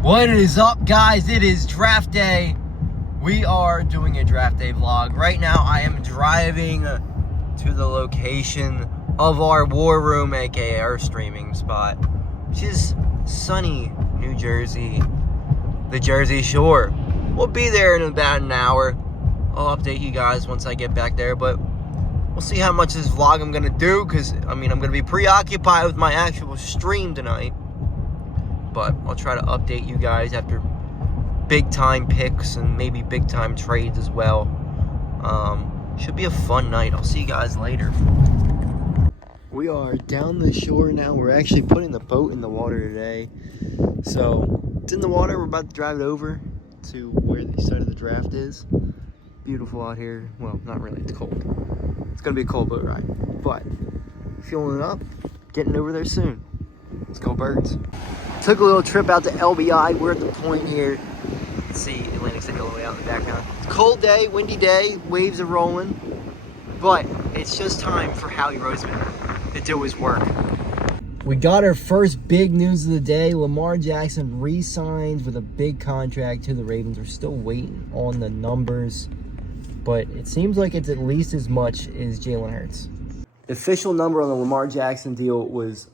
What is up, guys? It is draft day. We are doing a draft day vlog. Right now, I am driving to the location of our war room, aka our streaming spot, which is sunny New Jersey, the Jersey Shore. We'll be there in about an hour. I'll update you guys once I get back there, but we'll see how much this vlog I'm gonna do, because I'm gonna be preoccupied with my actual stream tonight. But I'll try to update you guys after big time picks and maybe big time trades as well. Should be a fun night. I'll see you guys later. We are down the shore now. We're actually putting the boat in the water today. So it's in the water. We're about to drive it over to where the site of the draft is. Beautiful out here. Well, not really. It's cold. It's gonna be a cold boat ride, but fueling it up, getting over there soon. Let's go Birds. Took a little trip out to LBI. We're at the point here. Let's see Atlantic City all the way out in the background. It's a cold day, windy day, waves are rolling, but it's just time for Howie Roseman to do his work. We got our first big news of the day. Lamar Jackson re-signs with a big contract to the Ravens. We're still waiting on the numbers, but it seems like it's at least as much as Jalen Hurts. The official number on the Lamar Jackson deal was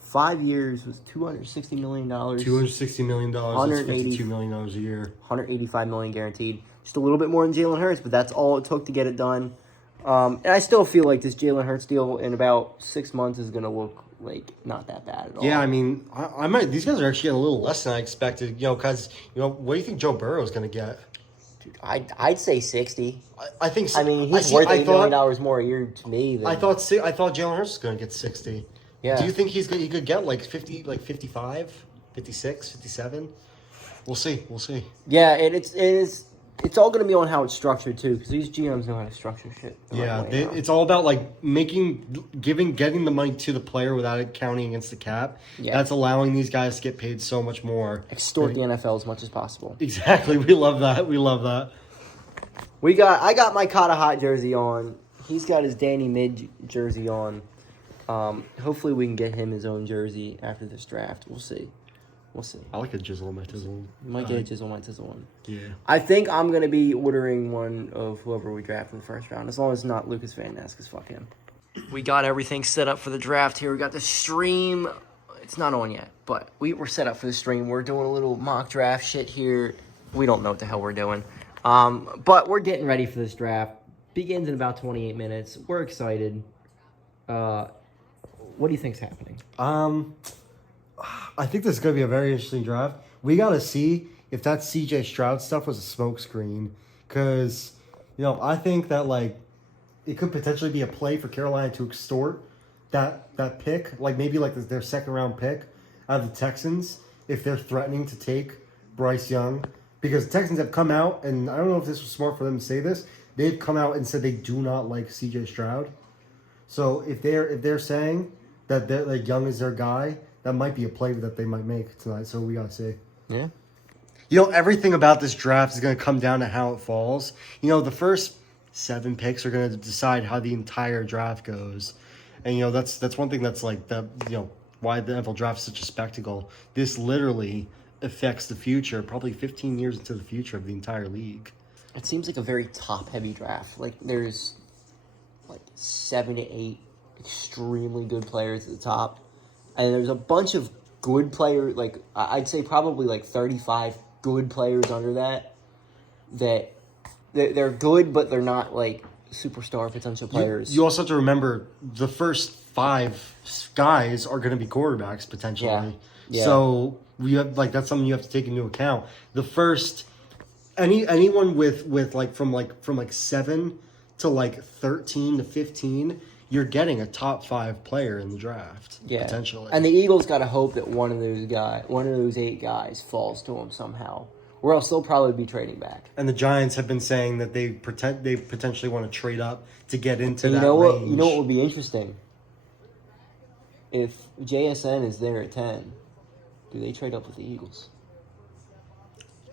5 years, was $260 million. $260 million, that's $52 million a year. $185 million guaranteed. Just a little bit more than Jalen Hurts, but that's all it took to get it done. And I still feel like this Jalen Hurts deal in about 6 months is going to look like not that bad at all. Yeah, I mean, I might. These guys are actually getting a little less than I expected. Because what do you think Joe Burrow is going to get? Dude, I'd say 60. I think. I mean, he's worth $8 million more a year to me. I thought Jalen Hurts was going to get 60. Yeah. Do you think he could get like 50, like 55, 56, 57? We'll see. Yeah, it's all going to be on how it's structured too, because these GMs know how to structure shit. Yeah, it's all about like getting the money to the player without it counting against the cap. Yeah. That's allowing these guys to get paid so much more. Extort the NFL as much as possible. Exactly. We love that. I got my Cahtah Hot jersey on. He's got his Danny Mid jersey on. Hopefully we can get him his own jersey after this draft. We'll see. I like a Jizzle on my Tizzle. You might get a Jizzle on my Tizzle one. Yeah. I think I'm going to be ordering one of whoever we draft in the first round, as long as it's not Lucas Van Ness, because fuck him. We got everything set up for the draft here. We got the stream. It's not on yet, but we're set up for the stream. We're doing a little mock draft shit here. We don't know what the hell we're doing. But we're getting ready for this draft. Begins in about 28 minutes. We're excited. What do you think's happening? I think this is going to be a very interesting draft. We got to see if that CJ Stroud stuff was a smokescreen. Because, I think that, like, it could potentially be a play for Carolina to extort that pick. Like, maybe, like, their second-round pick out of the Texans if they're threatening to take Bryce Young. Because the Texans have come out, and I don't know if this was smart for them to say this, they've come out and said they do not like CJ Stroud. So if they're saying that they're, like, Young is their guy, that might be a play that they might make tonight. So we got to see. Yeah. Everything about this draft is going to come down to how it falls. The first 7 picks are going to decide how the entire draft goes. And, that's one thing that's like that, why the NFL draft is such a spectacle. This literally affects the future, probably 15 years into the future of the entire league. It seems like a very top-heavy draft. Like, there's, 7 to 8 extremely good players at the top. And there's a bunch of good players, I'd say probably 35 good players under that they're good, but they're not superstar potential players. You also have to remember the first 5 guys are going to be quarterbacks potentially. Yeah. So we have that's something you have to take into account. The first anyone with from 7 to 13 to 15. You're getting a top 5 player in the draft, potentially. And the Eagles got to hope that one of those 8 guys falls to them somehow, or else they'll probably be trading back. And the Giants have been saying that they potentially want to trade up to get into that range. You know what would be interesting? If JSN is there at 10, do they trade up with the Eagles?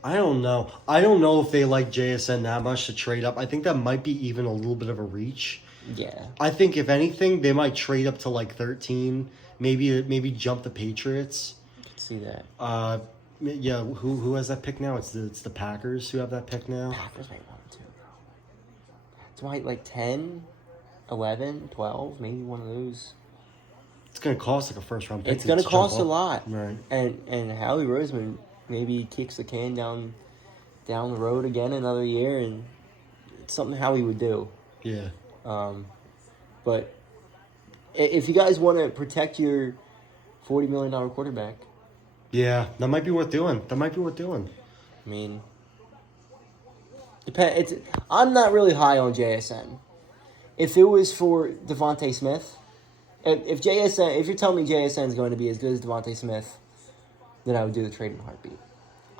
I don't know. I don't know if they like JSN that much to trade up. I think that might be even a little bit of a reach. Yeah. I think if anything, they might trade up to 13, maybe jump the Patriots. I can see that. Yeah, who has that pick now? It's the Packers who have that pick now. Packers might want to. It's like 10, 11, 12, maybe one of those. It's gonna cost like a first round pick. It's gonna cost a lot, right? And Howie Roseman maybe kicks the can down the road again another year, and it's something Howie would do. Yeah. But if you guys want to protect your $40 million quarterback, yeah, that might be worth doing. I mean, I'm not really high on JSN. If it was for Devontae Smith, if you're telling me JSN is going to be as good as Devontae Smith, then I would do the trade in a heartbeat.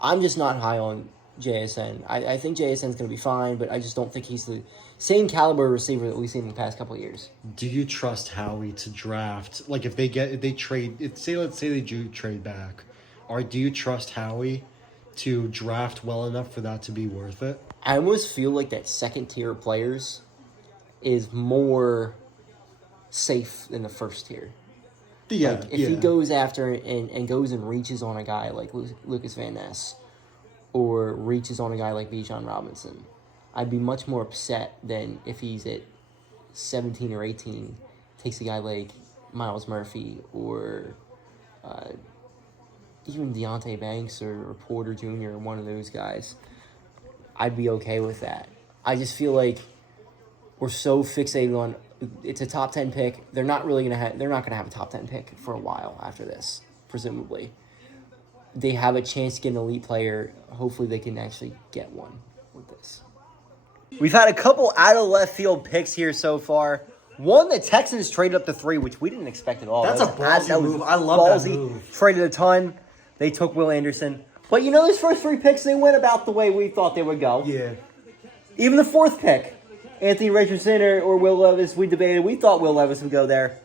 I'm just not high on JSN. I think JSN is going to be fine, but I just don't think he's the same caliber receiver that we've seen in the past couple of years. Do you trust Howie to draft? Like let's say they do trade back, or do you trust Howie to draft well enough for that to be worth it? I almost feel like that second tier of players is more safe than the first tier. Yeah, like if he goes after and goes and reaches on a guy like Lucas Van Ness, or reaches on a guy like Bijan Robinson, I'd be much more upset than if he's at 17 or 18, takes a guy like Miles Murphy or even Deontay Banks or Porter Jr. or one of those guys. I'd be okay with that. I just feel like we're so fixated on it's a top 10 pick. They're not gonna have a top 10 pick for a while after this, presumably. They have a chance to get an elite player. Hopefully they can actually get one with this. We've had a couple out of left field picks here so far. One, the Texans traded up to 3, which we didn't expect at all. That's a ballsy move. I love that move. Traded a ton. They took Will Anderson. But those first 3 picks, they went about the way we thought they would go. Yeah. Even the 4th pick, Anthony Richardson or Will Levis, we debated. We thought Will Levis would go there.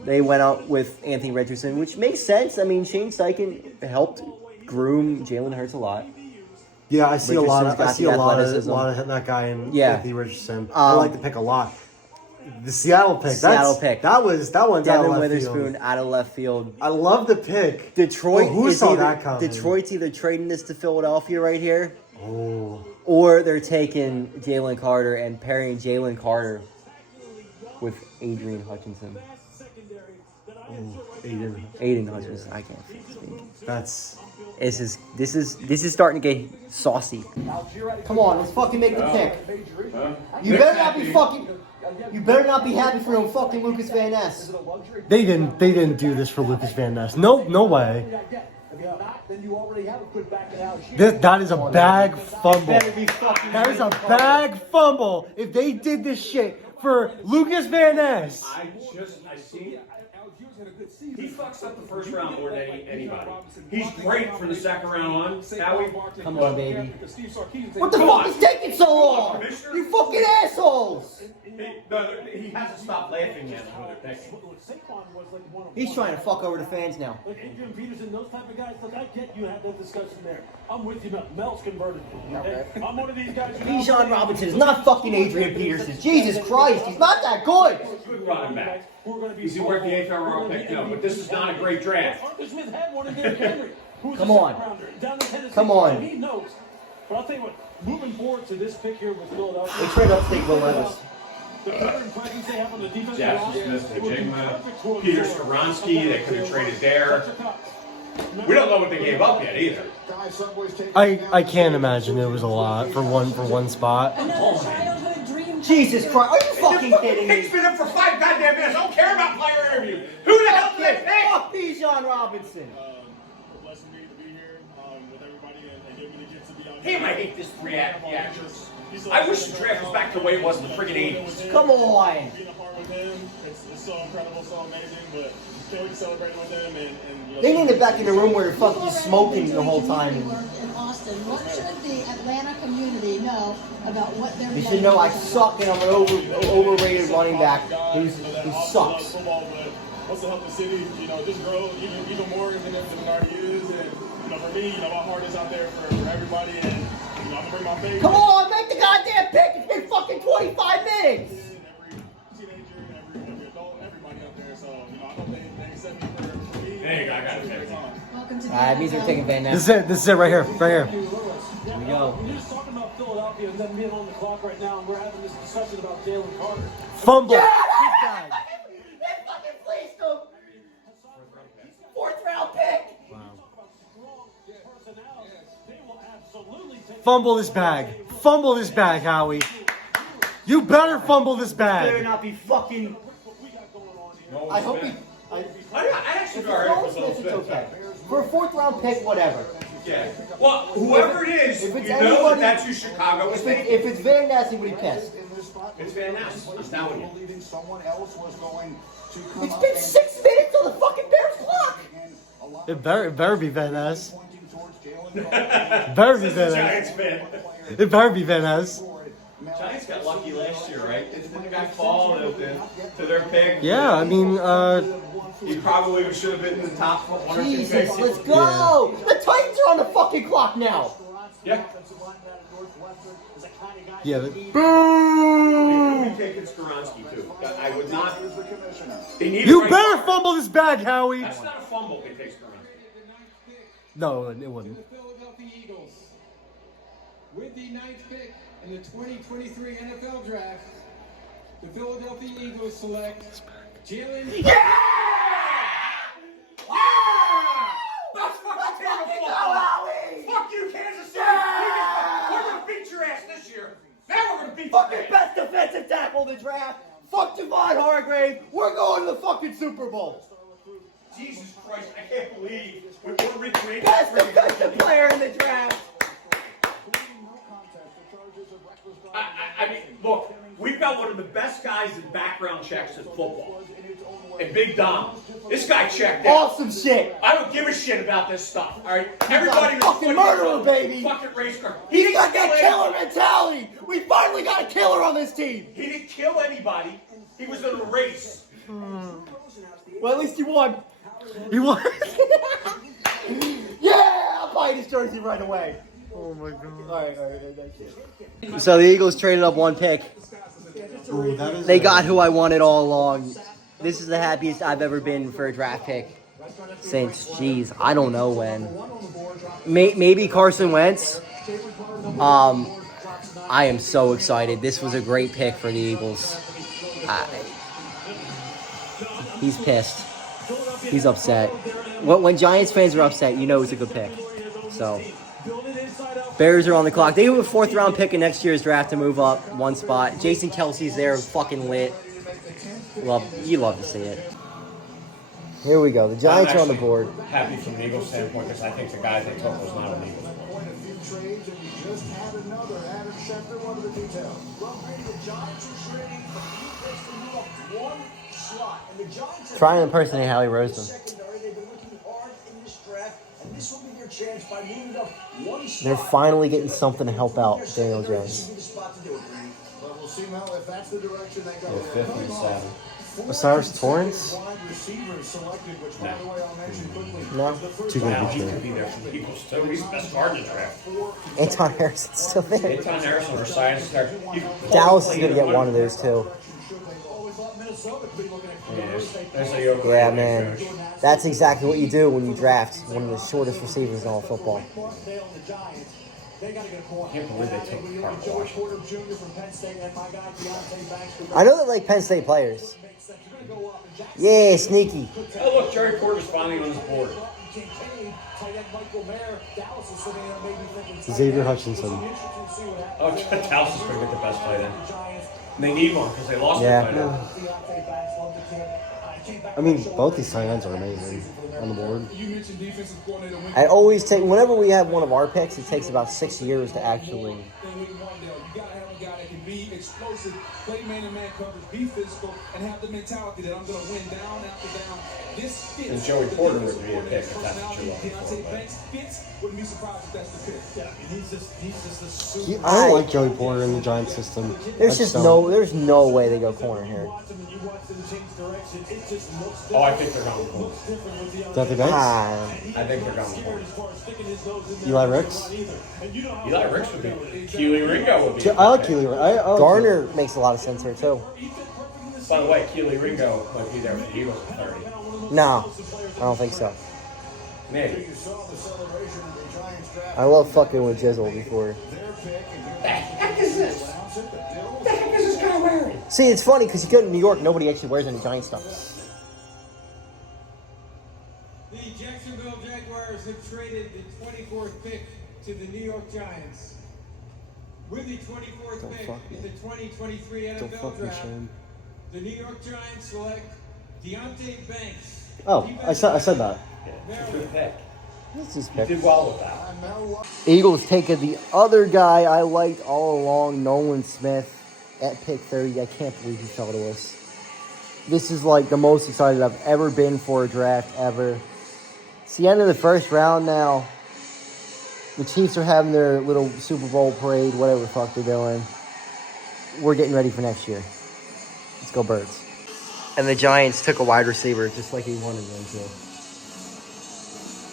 They went out with Anthony Richardson, which makes sense. I mean, Shane Steichen helped groom Jalen Hurts a lot. Yeah, I see a lot of that guy in Anthony Richardson. I like the pick a lot. The Seattle pick. That one. Devin Witherspoon out of left field. I love the pick. Detroit. Who saw that coming? Detroit's either trading this to Philadelphia right here, or they're taking Jalen Carter and pairing Jalen Carter with Adrian Hutchinson. Aiden Hutchinson. I can't speak. This is starting to get saucy. Come on, let's fucking make the pick. You better not be happy for no fucking Lucas Van Ness. They didn't do this for Lucas Van Ness. No way. That is a bag fumble. That is a bag fumble. If they did this shit for Lucas Van Ness. He fucks up the first round more than anybody. He's great for the second round on. Howie, come on, baby. What the fuck is taking so long? You fucking assholes! He hasn't stopped laughing yet. He's trying to fuck over the fans now. Look, Adrian Peterson, those type of guys. Look, I get you have that discussion there. I'm with you, Mel. Mel's converted. Okay? I'm one of these guys. Bijan Robinson is not fucking Adrian Peterson. Jesus Christ, he's not that good. Good running back. Is he worth the 8th overall pick? No, but this is not a great draft. Arthur Smith had one in Derrick Henry. Come on. Come on. He knows. But I'll tell you what, moving forward to this pick here with Philadelphia. They trade up to take Will Levis. The veteran presence they have on the defense. Jackson Smith, Jigma, Peter Skoronsky, they could have traded there. We don't know what they gave up yet either. I can't imagine it was a lot for one spot. Jesus Christ, are you fucking kidding me? Pick's been up for 5 goddamn minutes. I don't care about player interview. Who the hell did they pick? Fuck Bijan Robinson. Blessing me to be here with everybody and give me the chance to be out. Damn, I hate this reactions. I wish the draft was back to the way it was in the friggin' 80s. Come on. Being a part with him, it's so incredible, so amazing, but can't wait to celebrate with him and they need to get back in the room where you're fucking smoking the whole time. In Austin, what should the Atlanta community know about what they're? They should know I suck and I'm an overrated running back who sucks. What's to help the city, just grow even more than it already is, and for me, my heart is out there for everybody, and I'm gonna bring my faith. Come on, make the goddamn pick! It's been fucking 25 minutes. Every teenager and every adult, everybody out there. So I hope they accept me for me. There you go, I got it. Alright, means we're taking Van Ness. This is it right here. Right here. Here we go. We're just talking about Philadelphia and them being on the clock right now, and we're having this discussion about Jalen Carter. Fumble. They fucking fleeced him. 4th round pick. Fumble this bag. Fumble this bag, Howie. You better fumble this Better bag. not be fucking. I hope he. I actually got hurt with those It's okay. For a 4th round pick, whatever. Yeah. Well, whoever it is, If it's you know anybody- that's who Chicago was thinking. If it's Van Ness, he would be pissed. It's Van Ness. I'm telling you. It's been 6 minutes on the fucking Bears clock. It better be Van Ness. Better be This is Van a Ness. Giants fan. It better be Van Ness. Giants got lucky last year, right? Didn't the guy fall to their pick? Yeah, I mean, He probably should have been in the top 1 or 2 Jesus, picks. let's go. The Titans are on the fucking clock now. Yeah. yeah. They could be taking Skoronski, too. I would not. They need You a right better guard. fumble this bag, Howie. That's not a fumble if they take Skoronski. No, it wouldn't. The Philadelphia Eagles, with the 9th pick in the 2023 NFL Draft, the Philadelphia Eagles select Jalen. That's fucking terrible. Fuck you, Kansas City. We're gonna beat your ass this year. Now we're gonna beat Fucking your ass. best defensive tackle in the draft. Fuck Devon Hargrave. We're going to the fucking Super Bowl. Jesus Christ, I can't believe we're recreating. Best defensive player in the draft. I mean, look, we've got one of the best guys in background checks in football. And Big Dom. This guy checked out. Awesome shit. I don't give a shit about this stuff, alright? Everybody was fucking murderer, baby. Fucking race car. He got didn't that kill killer anybody. mentality. We finally got a killer on this team. He didn't kill anybody. He was in a race. Well, at least he won. He won. Yeah, I'll buy his jersey right away. Oh my god. All right. So the Eagles traded up 1 pick. Ooh, that is They got who I wanted all along. This is the happiest I've ever been for a draft pick since, jeez, I don't know when. Maybe Carson Wentz. I am so excited. This was a great pick for the Eagles. He's pissed. He's upset. When Giants fans are upset, you know it's a good pick. So, Bears are on the clock. They have a 4th round pick in next year's draft to move up 1 spot. Jason Kelsey's there, fucking lit. You love to see it. Here we go. The Giants are on the board. Happy from the Eagles standpoint because I think the guy they took was not an Eagle. Try and impersonate Howie Roseman. They're finally getting something to help out Daniel Jones. Yeah, 5th and 7. Osiris Torrance? No? Too good Now of a he could trade. be there for the Eagles too. He's the best guard in the draft. Anton Harrison's still there. Anton Harrison or science there. Dallas is going to get one of those too. Yeah, man. That's exactly what you do when you draft one of the shortest receivers in all football. I can't believe they took Carter Washington. I know they like Penn State players. Yeah, sneaky. Oh, look, Jerry Porter's finally on his board. Xavier Hutchinson. Oh, Dallas is going to get the best play then. And they need one because they lost Yeah. their tight end. I mean, both these tight ends are amazing on the board. I always take, whenever we have one of our picks, it takes about 6 years to actually. Be explosive, play man-to-man coverage, be physical, and have the mentality that I'm going to win down after down. This fits. And Joey Porter would be a pick if that's what you're looking for. Deontay Banks fits. Wouldn't be surprised if that's the pick. Yeah, and he's just a super. I don't like Joey Porter in the Giants system. There's just there's no way they go corner here. Oh, I think they're going corner. Is that the Banks? I think they're going corner. Eli Ricks? Eli Ricks would be. Keely Ringo would be. I like Keely. Garner makes a lot of sense here too. By the way, Keely Ringo might be there for the Eagles at 30. No, I don't think so. Me. I love fucking with Jizzle before. The heck is this? What the heck is this guy wearing? See, it's funny because you go to New York, nobody actually wears any Giant stuff. The Jacksonville Jaguars have traded the 24th pick to the New York Giants. With the 24th Don't pick fuck me. in the 2023 Don't NFL fuck me, Draft, Shane. the New York Giants select Deontay Banks. Oh, I said that. Good pick. This is You pick. did well with that. Eagles taking the other guy I liked all along, Nolan Smith, at pick 30. I can't believe he fell to us. This is like the most excited I've ever been for a draft ever. It's the end of the first round now. The Chiefs are having their little Super Bowl parade, whatever the fuck they're doing. We're getting ready for next year. Let's go Birds. And the Giants took a wide receiver, just like he wanted them to.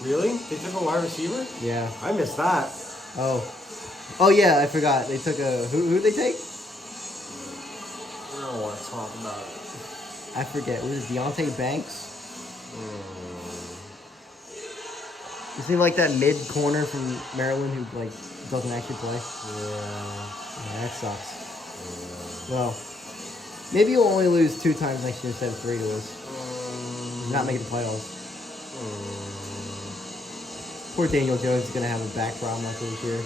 Really? They took a wide receiver? Yeah. I missed that. Oh yeah, I forgot. They took a who'd they take? I don't want to talk about it. I forget. Was it Deontay Banks? Is he like that mid corner from Maryland who like doesn't actually play? Yeah, that sucks. Well, maybe you'll only lose 2 times next year instead of 3 to us. Not making the playoffs. Poor Daniel Jones is gonna have a back problem after this year.